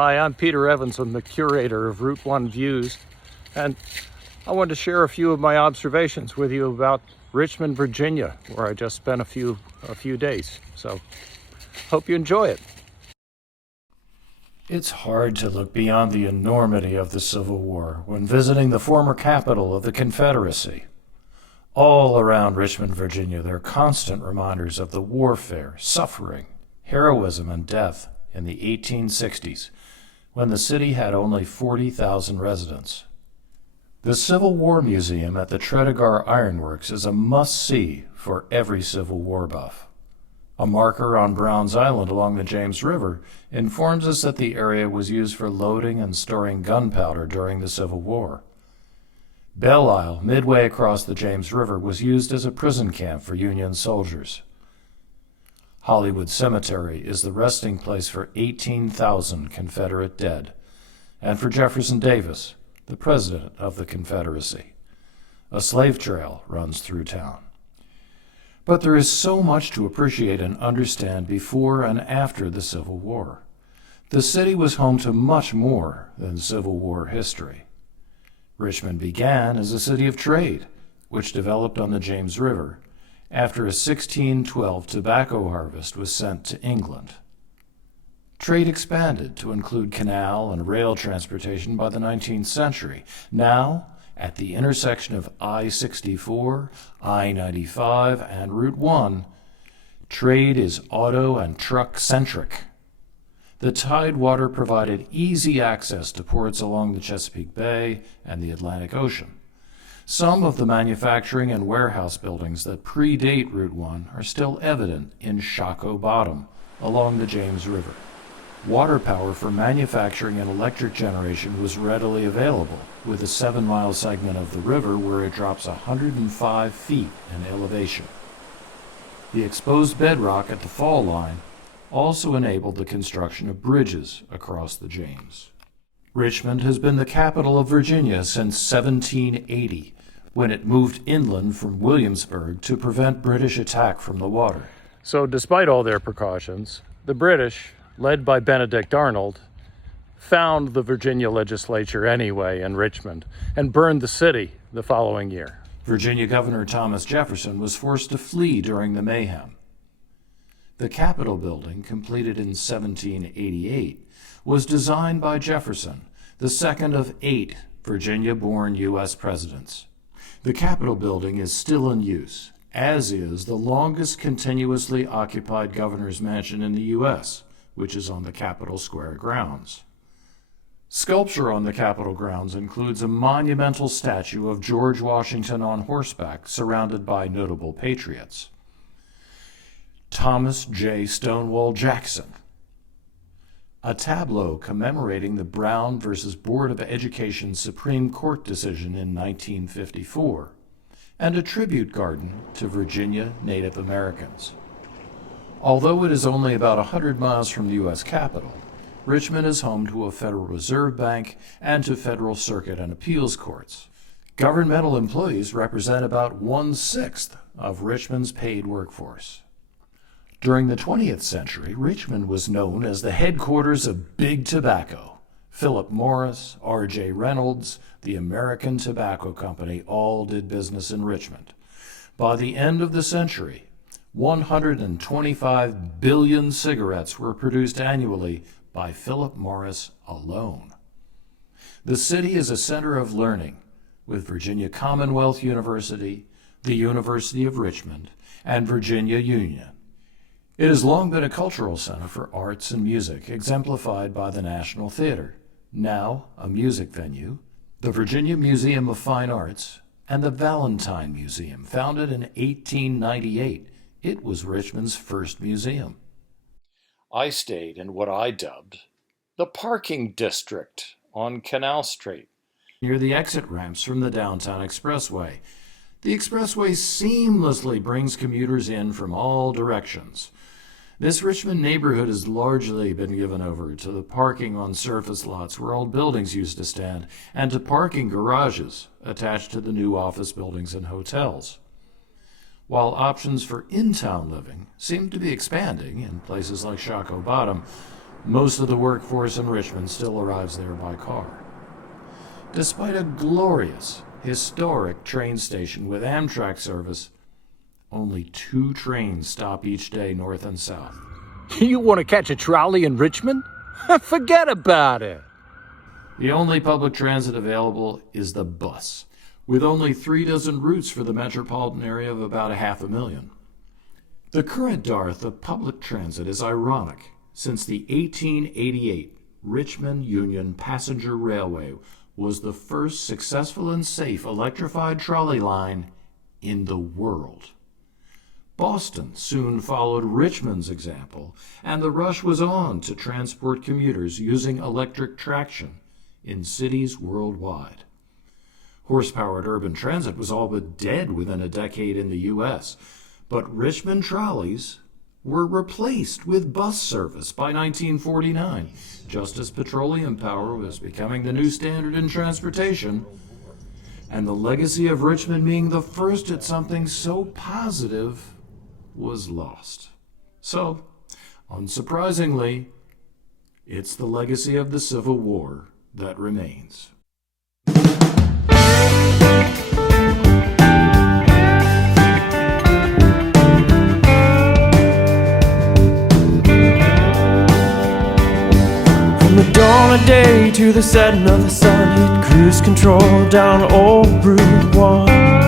Hi, I'm Peter Evans. I'm the curator of Route 1 Views, and I wanted to share a few of my observations with you about Richmond, Virginia, where I just spent a few days. So, hope you enjoy it. It's hard to look beyond the enormity of the Civil War when visiting the former capital of the Confederacy. All around Richmond, Virginia, there are constant reminders of the warfare, suffering, heroism, and death in the 1860s, when the city had only 40,000 residents. The Civil War Museum at the Tredegar Ironworks is a must-see for every Civil War buff. A marker on Brown's Island along the James River informs us that the area was used for loading and storing gunpowder during the Civil War. Belle Isle, midway across the James River, was used as a prison camp for Union soldiers. Hollywood Cemetery is the resting place for 18,000 Confederate dead, and for Jefferson Davis, the President of the Confederacy. A slave trail runs through town. But there is so much to appreciate and understand before and after the Civil War. The city was home to much more than Civil War history. Richmond began as a city of trade, which developed on the James River after a 1612 tobacco harvest was sent to England. Trade expanded to include canal and rail transportation by the 19th century. Now, at the intersection of I-64, I-95, and Route 1, trade is auto and truck-centric. The Tidewater provided easy access to ports along the Chesapeake Bay and the Atlantic Ocean. Some of the manufacturing and warehouse buildings that predate Route 1 are still evident in Shockoe Bottom along the James River. Water power for manufacturing and electric generation was readily available, with a 7-mile segment of the river where it drops 105 feet in elevation. The exposed bedrock at the fall line also enabled the construction of bridges across the James. Richmond has been the capital of Virginia since 1780, when it moved inland from Williamsburg to prevent British attack from the water. So, despite all their precautions, the British, led by Benedict Arnold, found the Virginia legislature anyway in Richmond and burned the city the following year. Virginia Governor Thomas Jefferson was forced to flee during the mayhem. The Capitol building, completed in 1788, was designed by Jefferson, the second of 8 Virginia-born U.S. presidents. The Capitol building is still in use, as is the longest continuously occupied governor's mansion in the U.S., which is on the Capitol Square grounds. Sculpture on the Capitol grounds includes a monumental statue of George Washington on horseback surrounded by notable patriots. Thomas J. Stonewall Jackson, a tableau commemorating the Brown versus Board of Education Supreme Court decision in 1954, and a tribute garden to Virginia Native Americans. Although it is only about 100 miles from the U.S. Capitol, Richmond is home to a Federal Reserve Bank and to federal circuit and appeals courts. Governmental employees represent about 1/6 of Richmond's paid workforce. During the 20th century, Richmond was known as the headquarters of Big Tobacco. Philip Morris, R.J. Reynolds, the American Tobacco Company all did business in Richmond. By the end of the century, 125 billion cigarettes were produced annually by Philip Morris alone. The city is a center of learning, with Virginia Commonwealth University, the University of Richmond, and Virginia Union. It has long been a cultural center for arts and music, exemplified by the National Theater, now a music venue, the Virginia Museum of Fine Arts, and the Valentine Museum, founded in 1898. It was Richmond's first museum. I stayed in what I dubbed the parking district on Canal Street, near the exit ramps from the downtown expressway. The expressway seamlessly brings commuters in from all directions. This Richmond neighborhood has largely been given over to the parking on surface lots where old buildings used to stand, and to parking garages attached to the new office buildings and hotels. While options for in-town living seem to be expanding in places like Shockoe Bottom, Most of the workforce in Richmond still arrives there by car. Despite a glorious, historic train station with Amtrak service, only 2 trains stop each day north and south. You want to catch a trolley in Richmond? Forget about it. The only public transit available is the bus, with only 3 dozen routes for the metropolitan area of about 500,000. The current dearth of public transit is ironic, since the 1888 Richmond Union Passenger Railway was the first successful and safe electrified trolley line in the world. Boston soon followed Richmond's example, and the rush was on to transport commuters using electric traction in cities worldwide. Horse-powered urban transit was all but dead within a decade in the U.S., but Richmond trolleys were replaced with bus service by 1949, just as petroleum power was becoming the new standard in transportation, and the legacy of Richmond being the first at something so positive was lost. So, unsurprisingly, it's the legacy of the Civil War that remains. From the dawn of day to the setting of the sun, hit cruise control down old Route 1.